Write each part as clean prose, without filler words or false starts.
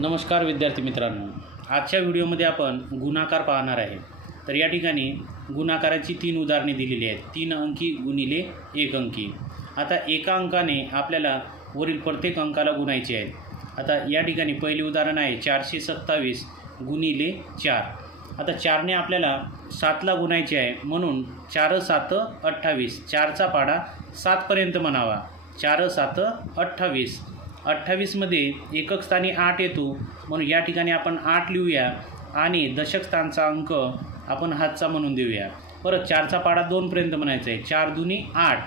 नमस्कार विद्यार्थी मित्रांनो, आजच्या व्हिडिओमध्ये आपण गुणाकार पाहणार आहे। तर या ठिकाणी गुणाकाराची 3 उदाहरणे दिलेली आहेत। 3 अंकी गुणिले 1 अंकी। आता एका अंकाने आपल्याला वरील प्रत्येक अंकाला गुणायचे आहे। आता या ठिकाणी पहिले उदाहरण आहे 427 गुणिले 4। आता 4ने आपल्याला 7ला गुणायचे आहे, म्हणून 4 7 28। 4चा पाढा 7 पर्यंत म्हणावा। 4 7 28। 28 मध्ये एकक स्थानी 8 येतो, म्हणून या ठिकाणी आपण 8 लिहूया आणि दशक स्थानचा अंक आपण हातचा म्हणून देऊया। परत 4चा पाढा 2 पर्यंत म्हणायचा आहे। 4 दुनी 8।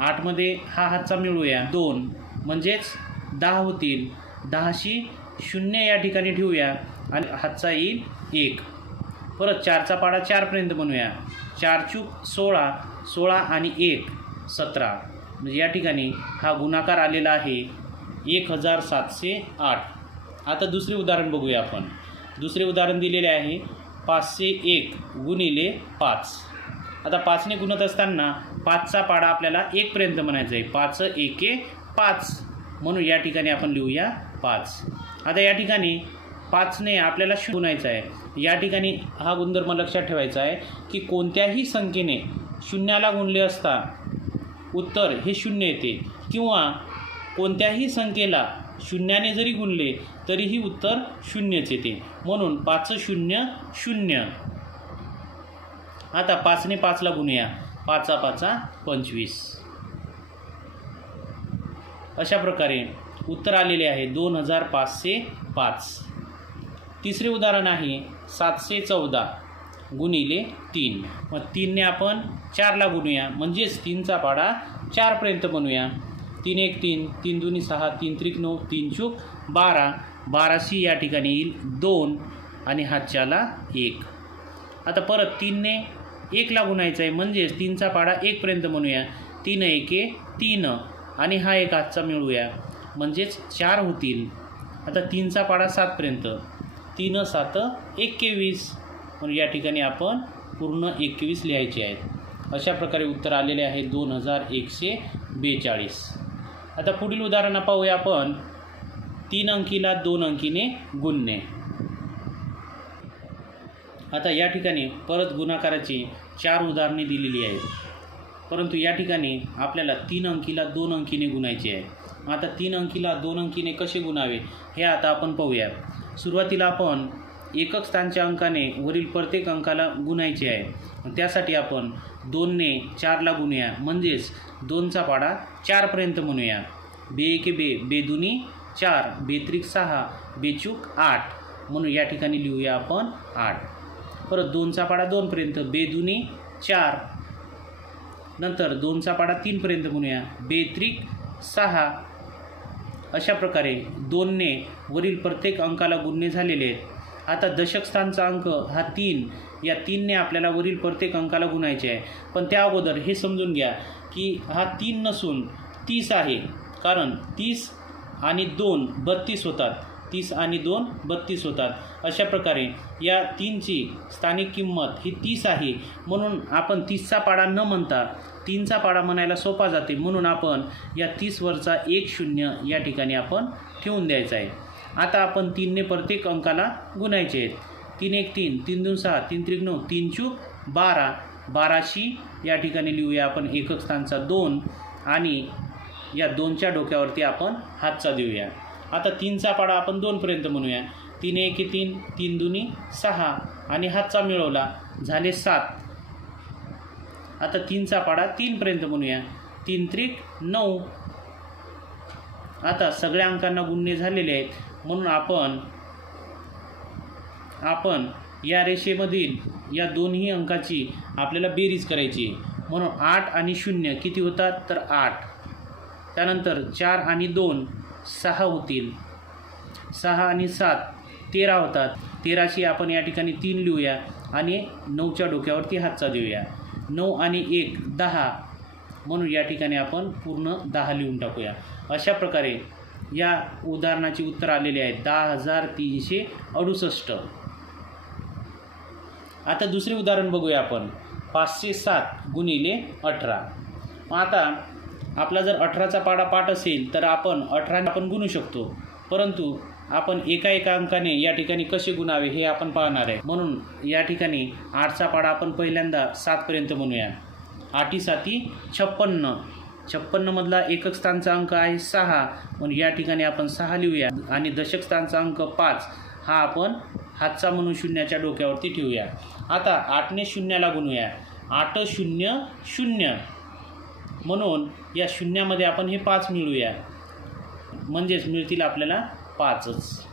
8 मध्ये हा हातचा मिळवूया 2, म्हणजेच 10 होतील। 10शी 0 या ठिकाणी ठेवूया आणि हातचा येईल 1। परत 4चा पाढा 4 पर्यंत म्हणूया। 4 चूक 16, 16 आणि 1 17। म्हणजे या ठिकाणी हा गुणाकार आलेला आहे 1708। आता दुसरे उदाहरण बघूया आपण। दुसरे उदाहरण दिलेले आहे 501 गुणिले 5। आता 5ने गुणत असताना 5चा पाढा आपल्याला 1 पर्यंत म्हणायचा आहे। 5 1 5, म्हणून या ठिकाणी आपण लिहूया 5। आता या ठिकाणी 5ने आपल्याला गुणायचा आहे। या ठिकाणी हा गुणधर्म लक्षात ठेवायचा आहे की कोणत्याही संख्येने शून्याला गुणले असता उत्तर हे 0 येते, किंवा कोणत्याही संख्येला शून्याने जरी गुणले तरीही उत्तर 0च येते, म्हणून 5 0 0। आता 5ने 5ला गुणूया। 5 5 25। अशा प्रकारे उत्तर आलेले आहे 2505। तिसरे उदाहरण आहे 714 गुणिले 3। मग 3ने आपण 4ला गुणूया, म्हणजेच 3चा पाढा 4 पर्यंत बनवूया। 3 1 3, 3 2 6, 3 3 9, 3 चूक 12। 12शी या ठिकाणी येईल 2 आणि हातच्याला 1। आता परत 3ने 1ला गुणायचं आहे, म्हणजेच 3चा पाढा 1 पर्यंत म्हणूया। 3 1 3 आणि हा एक हातचा मिळवूया, म्हणजेच 4 होतील। आता 3चा पाढा 7 पर्यंत। 3 7 21, म्हणून या ठिकाणी आपण पूर्ण 21 लिहायचे आहेत। अशा प्रकारे उत्तर आलेले आहे 2142। आता पुढील उदाहरण पाहूया आपण 3 अंकीला 2 अंकीने गुणणे। आता या ठिकाणी परत गुणाकाराची 4 उदाहरणे दिलेली आहेत, परंतु या ठिकाणी आपल्याला 3 अंकीला 2 अंकीने गुणायचे आहे। आता 3 अंकीला 2 अंकीने कसे गुणावे हे आता आपण पाहूया। सुरुवातीला आपण एकक स्थानच्या अंकाने वरील प्रत्येक अंकाला गुणायचे आहे। त्यासाठी आपण 2ने 4ला गुणूया, म्हणजेच 2चा पाढा 4 पर्यंत म्हणूया। 2 1 2, 2 2 4, 2 3 6, 2 चूक 8, म्हणून या ठिकाणी लिहूया आपण 8। परत 2चा पाढा 2 पर्यंत। 2 2 4, नंतर 2चा पाढा 3 पर्यंत म्हणूया। 2 3 6। अशा प्रकारे 2ने वरील प्रत्येक अंकाला गुणणे झालेले आहेत। आता दशक स्थानचा अंक हा 3, या 3ने आपल्याला वरील प्रत्येक अंकाला गुणायचे आहे। पण त्या अगोदर हे समजून घ्या की हा 3 नसून 30 आहे, कारण 30 आणि 2 32 होतात। 30 आणि 2 32 होतात। अशा प्रकारे या 3ची स्थानिक किंमत ही 30 आहे, म्हणून आपण 30चा पाढा न म्हणता 3चा पाढा म्हणायला सोपा जाते, म्हणून आपण या 30 वरचा 1 0 या ठिकाणी आपण ठेवून द्यायचा आहे। आता आपण 3ने प्रत्येक अंकाला गुणायचे आहेत। 3 1 3, 3 2 6, 3 3 9, 3 चूक 12। 12शी या ठिकाणी लिहूया आपण एकक स्थानचा 2 आणि या 2च्या डोक्यावरती आपण हातचा देऊया। आता 3चा पाढा आपण 2 पर्यंत म्हणूया। 3 1 3, 3 2 6 आणि हातचा मिळवला, झाले 7। आता 3चा पाढा 3 पर्यंत म्हणूया। 3 3 9। आता सगळ्या अंकांना गुणणे झालेले आहेत, म्हणून आपण या रेषेमधील या दोन्ही अंकाची आपल्याला बेरीज करायची आहे। म्हणून 8 आणि 0 किती होतात, तर 8। त्यानंतर 4 आणि 2 6 होतील। 6 आणि 7 13 होतात। 13शी आपण या ठिकाणी 3 लिहूया आणि 9च्या डोक्यावरती हातचा देऊया। 9 आणि 1 10, म्हणून या ठिकाणी आपण पूर्ण 10 लिहून टाकूया। अशा प्रकारे या उदाहरणाचे उत्तर आलेले आहे 10368। आता दुसरे उदाहरण बघूया आपण 507 गुणिले 18। आता आपला जर 18चा पाढा पाठ असेल तर आपण 18 आपण गुणू शकतो, परंतु आपण एका एका अंकाने या ठिकाणी कसे गुणावे हे आपण पाहणार आहे. म्हणून या ठिकाणी 8चा पाढा आपण पहिल्यांदा 7पर्यंत म्हणूया. 8 7 56. 56 मधला एकक स्थानचा अंक आहे 6, म्हणून या ठिकाणी आपण 6 लिहूया. आणि दशक स्थानचा अंक 5 हा आपण हातचा म्हणून शून्याच्या डोक्यावरती ठेवूया. आता 8ने शून्याला गुणूया. 8 0 0, म्हणून या शून्यामध्ये आपण हे 5 मिळवूया, म्हणजेच मिळतील आपल्याला 5च.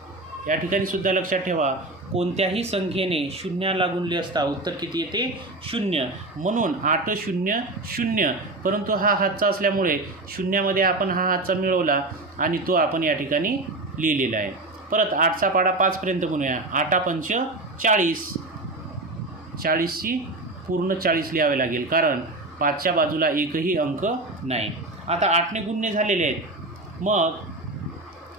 या ठिकाणी सुद्धा लक्षात ठेवा, कोणत्याही संख्येने शून्याला गुणले असता उत्तर किती येते? 0. म्हणून 8 0 0, परंतु हा हातचा असल्यामुळे शून्यामध्ये आपण हा हातचा मिळवला आणि तो आपण या ठिकाणी लिहिलेला आहे. परत 8चा पाढा 5पर्यंत म्हणूया. 8 5 40. 40ची पूर्ण 40 लिहावे लागेल, कारण 5च्या बाजूला एकही अंक नाही. आता 8ने गुणणे झालेले आहेत, मग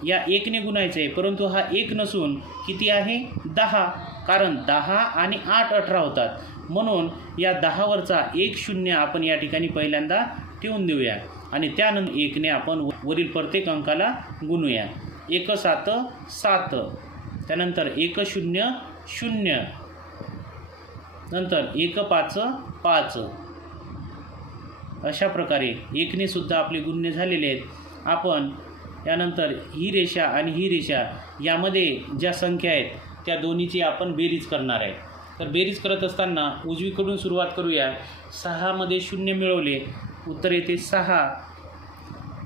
या 1ने गुणायचे आहे, परंतु हा 1 नसून किती आहे? 10, कारण 10 आणि 8 18 होतात. म्हणून या 10वरचा 1 0 आपण या ठिकाणी पहिल्यांदा ठेवून देऊया आणि त्यानंतर 1ने आपण वरील प्रत्येक अंकाला गुणूया. 1 7 7, त्यानंतर 1 0 0, नंतर 1 5 5. अशा प्रकारे 1ने सुद्धा आपले गुणणे झालेले आहेत. आपण यानंतर ही रेषा आणि ही रेषा यामध्ये ज्या संख्या आहेत त्या दोन्हीची आपण बेरीज करणार आहे. तर बेरीज करत असताना उजवीकडून सुरुवात करूया. 6 मध्ये 0 मिळवले, उत्तर येते 6.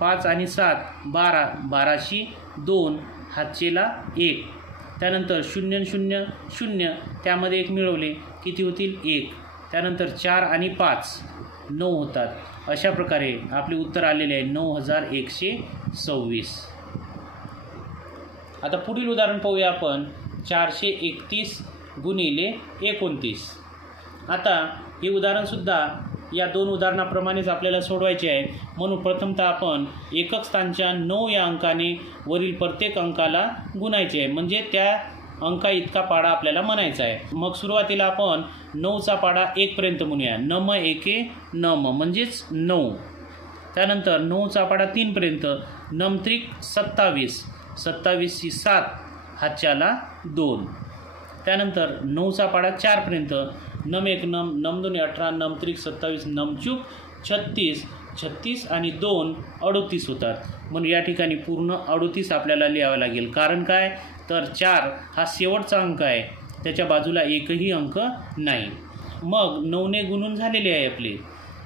5 आणि 7 12, 12शी 2, हातचेला 1. त्यानंतर 0 0 0, त्यामध्ये 1 मिळवले, किती होतील? 1. त्यानंतर 4 आणि 5 9 होतात. अशा प्रकारे आपले उत्तर आलेले आहे 9126. आता पुढील उदाहरण पाहूया आपण. 431 गुणिले 29. आता हे उदाहरणसुद्धा या 2 उदाहरणाप्रमाणेच आपल्याला सोडवायचे आहे. म्हणून प्रथमतः आपण एकक स्थानच्या 9 या अंकाने वरील प्रत्येक अंकाला गुणायचे आहे, म्हणजे त्या अंका इतका पाढा आपल्याला म्हणायचा आहे. मग सुरुवातीला आपण 9चा पाढा 1 पर्यंत म्हणूया. नम एके नम, म्हणजेच 9. त्यानंतर 9चा पाढा 3 पर्यंत. नम त्रिक 27, 27ची 7, हातच्याला 2. त्यानंतर 9चा पाढा 4 पर्यंत. नम 1 नम, नम 2 18, नम त्रिक 27, नम चूक 36, 36 आणि 2 38 होतात. म्हणून या ठिकाणी पूर्ण 38 आपल्याला लिहावं लागेल. कारण काय? तर 4 हा शेवटचा अंक आहे, त्याच्या बाजूला एकही अंक नाही. मग 9ने गुणून झालेले आहे आपले.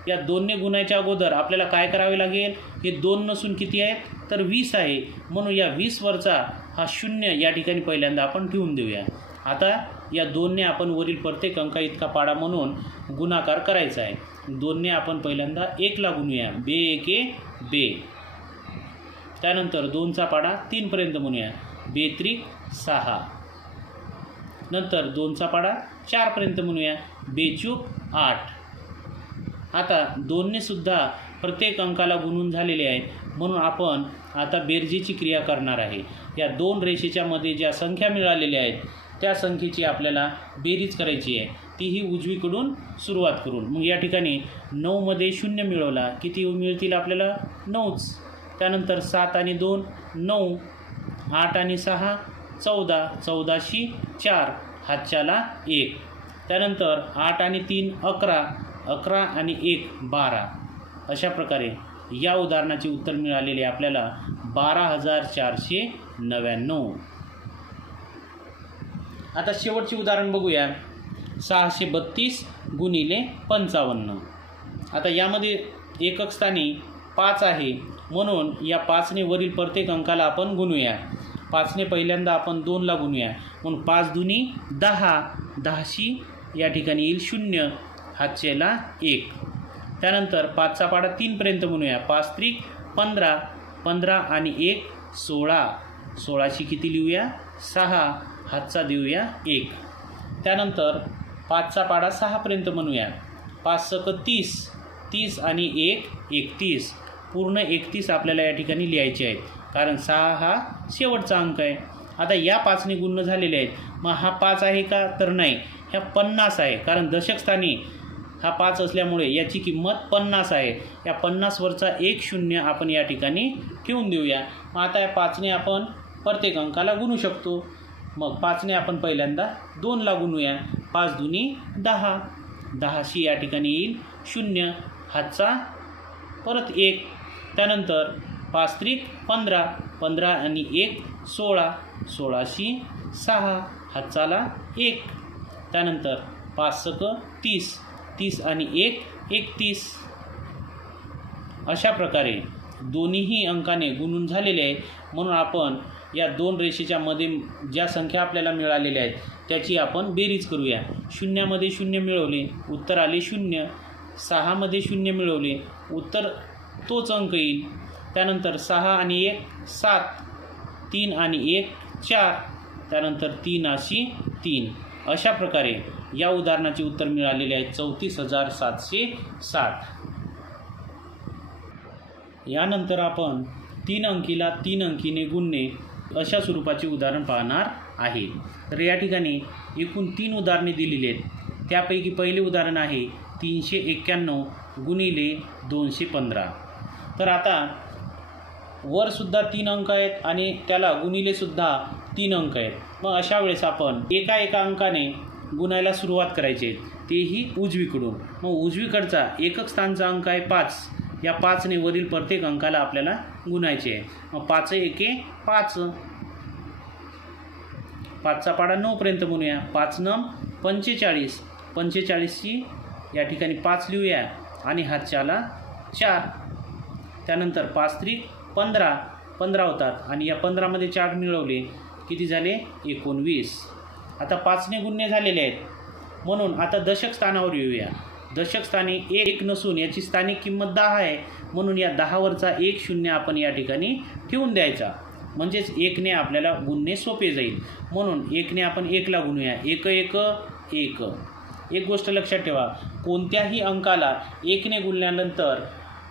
या 2ने गुणायच्या अगोदर आपल्याला काय करावे लागेल? हे 2 नसून किती आहेत? तर 20 आहे. म्हणून या 20वरचा हा 0 या ठिकाणी पहिल्यांदा आपण ठेवून देऊया. आता या 2ने आपण वरील प्रत्येक अंका इतका पाढा म्हणून गुणाकार करायचा आहे. 2ने आपण पहिल्यांदा 1ला गुणूया. बे एके बे. त्यानंतर 2चा पाढा 3 पर्यंत म्हणूया. बेत्रिक 6. नंतर 2चा पाढा 4 पर्यंत म्हणूया. बेचूक 8. आता 2ने सुद्धा प्रत्येक अंकाला गुणून झालेले आहे, म्हणून आपण आता बेरजेची क्रिया करणार आहे. या 2 रेषेच्या मध्ये ज्या संख्या मिळालेल्या आहेत त्या संख्येची आपल्याला बेरीज करायची आहे, तीही उजवीकडून सुरुवात करून. मग या ठिकाणी 9 मध्ये 0 मिळवला, किती मिळतील आपल्याला? 9च. त्यानंतर 7 आणि 2 9, 8 आणि 6 14, 14शी 4, हातच्याला 1. त्यानंतर 8 आणि 3 11, 11 आणि 1 12. अशा प्रकारे या उदाहरणाचे उत्तर मिळालेले आपल्याला 12,499. आता शेवटचे उदाहरण बघूया. 632 गुणिले 55. आता यामध्ये एकक स्थानी 5 आहे, म्हणून या 5ने वरील प्रत्येक अंकाला आपण गुणूया. 5ने पहिल्यांदा आपण 2ला गुणूया. म्हणून 5 दुनी 10, 10शी या ठिकाणी येईल 0, हातचेला 1. त्यानंतर 5चा पाढा 3 पर्यंत म्हणूया. 5 त्रिक 15, 15 आणि 1 16, 16शी किती लिहूया? 6, हातचा देऊया 1. त्यानंतर 5चा पाढा 6 पर्यंत म्हणूया. 5 सक 30, 30 आणि 1 31. पूर्ण 31 आपल्याला या ठिकाणी लिहायचे आहेत, कारण 6 हा शेवटचा अंक आहे. आता या 5ने गुणन झालेले आहेत. मग हा 5 आहे का? तर नाही, ह्या 50 आहे, कारण दशकस्थानी हा 5 असल्यामुळे याची किंमत 50 आहे. या 50वरचा 1 0 आपण या ठिकाणी ठेवून देऊया. मग आता या 5ने आपण प्रत्येक अंकाला गुणू शकतो. मग 5ने आपण पहिल्यांदा 2ला गुणूया. 5 दुनी 10. 10शी या ठिकाणी येईल 0, हातचा परत 1. त्यानंतर 5 त्रिक 15. 15 आणि 1 16. 16शी 6, हातचाला 1. त्यानंतर 5 सक 30. 30 आणि 1 31. अशा प्रकारे दोन्हीही अंकाने गुणून झालेले आहे. म्हणून आपण या दोन रेषेच्या मध्ये ज्या संख्या आपल्याला मिळालेल्या आहेत त्याची आपण बेरीज करूया. 0मध्ये 0 मिळवले, उत्तर आले 0. 6मध्ये 0 मिळवले, उत्तर तोच अंक येईल. त्यानंतर 6 आणि 1 7. 3 आणि 1 4. त्यानंतर 3 अशी 3. अशा प्रकारे या उदाहरणाचे उत्तर मिळालेले आहे 34,760. यानंतर आपण 3 अंकीला 3 अंकीने गुणणे अशा स्वरूपाचे उदाहरण पाहणार आहे. तर या ठिकाणी एकूण 3 उदाहरणे दिलेली आहेत. त्यापैकी पहिले उदाहरण आहे 391 गुणिले 215. तर आता वरसुद्धा 3 अंक आहेत आणि त्याला गुणिलेसुद्धा 3 अंक आहेत. मग अशा वेळेस आपण एका अंकाने गुणायला सुरुवात करायची, तेही उजवीकडून. मग उजवीकडचा एकक स्थानचा अंक आहे 5. या 5ने वरील प्रत्येक अंकाला आपल्याला गुणायचे आहे. मग 5 एके 5. 5चा पाडा 9 पर्यंत म्हणूया. 5 9 45. 45ची या ठिकाणी 5 लिहूया आणि हातच्याला 4. त्यानंतर 5 त्रिक 15. 15 होतात आणि या 15मध्ये 4 मिळवले, किती झाले 19. आता 5ने गुणणे झालेले आहेत. म्हणून आता दशक स्थानावर येऊया. दशक स्थानी 1 नसून याची स्थानिक किंमत 10 आहे. म्हणून या 10वरचा 1 0 आपण या ठिकाणी ठेवून द्यायचा, म्हणजेच 1ने आपल्याला गुणणे सोपे जाईल. म्हणून 1ने आपण 1ला गुणूया. 1 1 1. एक गोष्ट लक्षात ठेवा, कोणत्याही अंकाला 1ने गुणल्यानंतर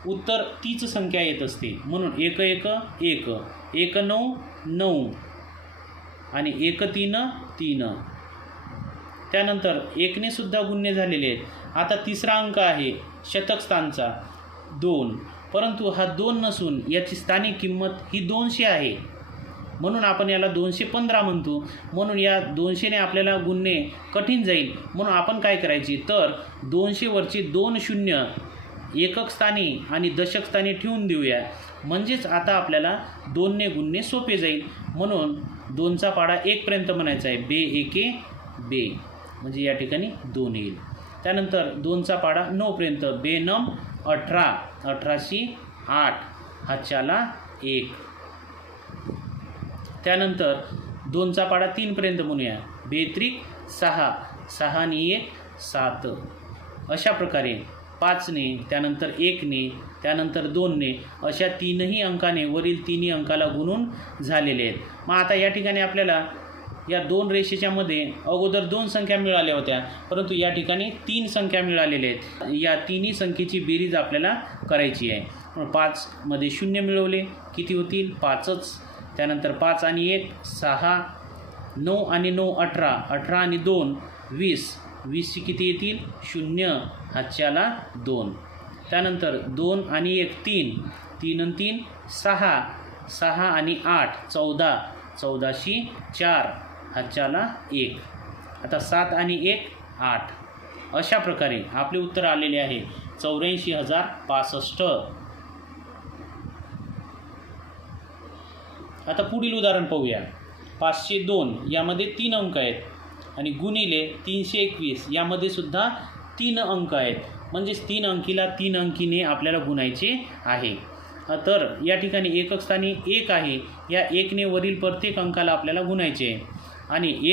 उत्तर तीच संख्या येत असते. म्हणून 1 1 1. 1 9 9 आणि 1 3 3. त्यानंतर 1ने सुद्धा गुणणे झालेले आहेत. आता तिसरा अंक आहे शतक स्थानचा 2. परंतु हा 2 नसून याची स्थानिक किंमत ही 200 आहे. म्हणून आपण याला 215 म्हणतो. म्हणून या 200ने आपल्याला गुणणे कठीण जाईल. म्हणून आपण काय करायचे, तर 200वरचे 2 0 एकक स्थानी आणि दशक स्थानी ठेवून देऊया. म्हणजेच आता आपल्याला 2ने गुणणे सोपे जाईल. म्हणून 2चा पाडा 1 पर्यंत म्हणायचा आहे. बे एके बे, म्हणजे या ठिकाणी 2 येईल. त्यानंतर 2चा पाडा 9 पर्यंत. बे नम 18. 18शी 8, हातच्याला 1. त्यानंतर 2चा पाडा 3 पर्यंत म्हणूया. बेत्रिक 6. 6 आणि 1 7. अशा प्रकारे 5ने, त्यानंतर 1ने, त्यानंतर 2ने अशा 3ही अंकाने वरील 3ही अंकाला गुणून झालेले आहेत. मग आता या ठिकाणी आपल्याला या 2 रेषेच्या मध्ये अगोदर 2 संख्या मिळाल्या होत्या, परंतु या ठिकाणी 3 संख्या मिळालेल्या आहेत. या 3ही संख्येची बेरीज आपल्याला करायची आहे. 5मध्ये 0 मिळवले, किती होतील 5च. त्यानंतर 5 आणि 1 6. 9 आणि 9 18. 18 आणि 2 20. 20ची किती येतील 0, हातच्याला 2. त्यानंतर 2 आणि 1 3. 3 आणि 3 6. 6 आणि 8 14. 14शी 4, हातच्याला 1. आता 7 आणि 1 8. अशा प्रकारे आपले उत्तर आलेले आहे 84,065. आता पुढील उदाहरण पाहूया. 502 यामध्ये 3 अंक आहेत आणि गुणिले 321 यामध्ये सुद्धा 3 अंक आहेत. म्हणजेच 3 अंकीला 3 अंकीने आपल्याला गुणायचे आहे. तर या ठिकाणी एकक स्थानी 1 आहे. या 1ने वरील प्रत्येक अंकाला आपल्याला गुणायचे आहे आणि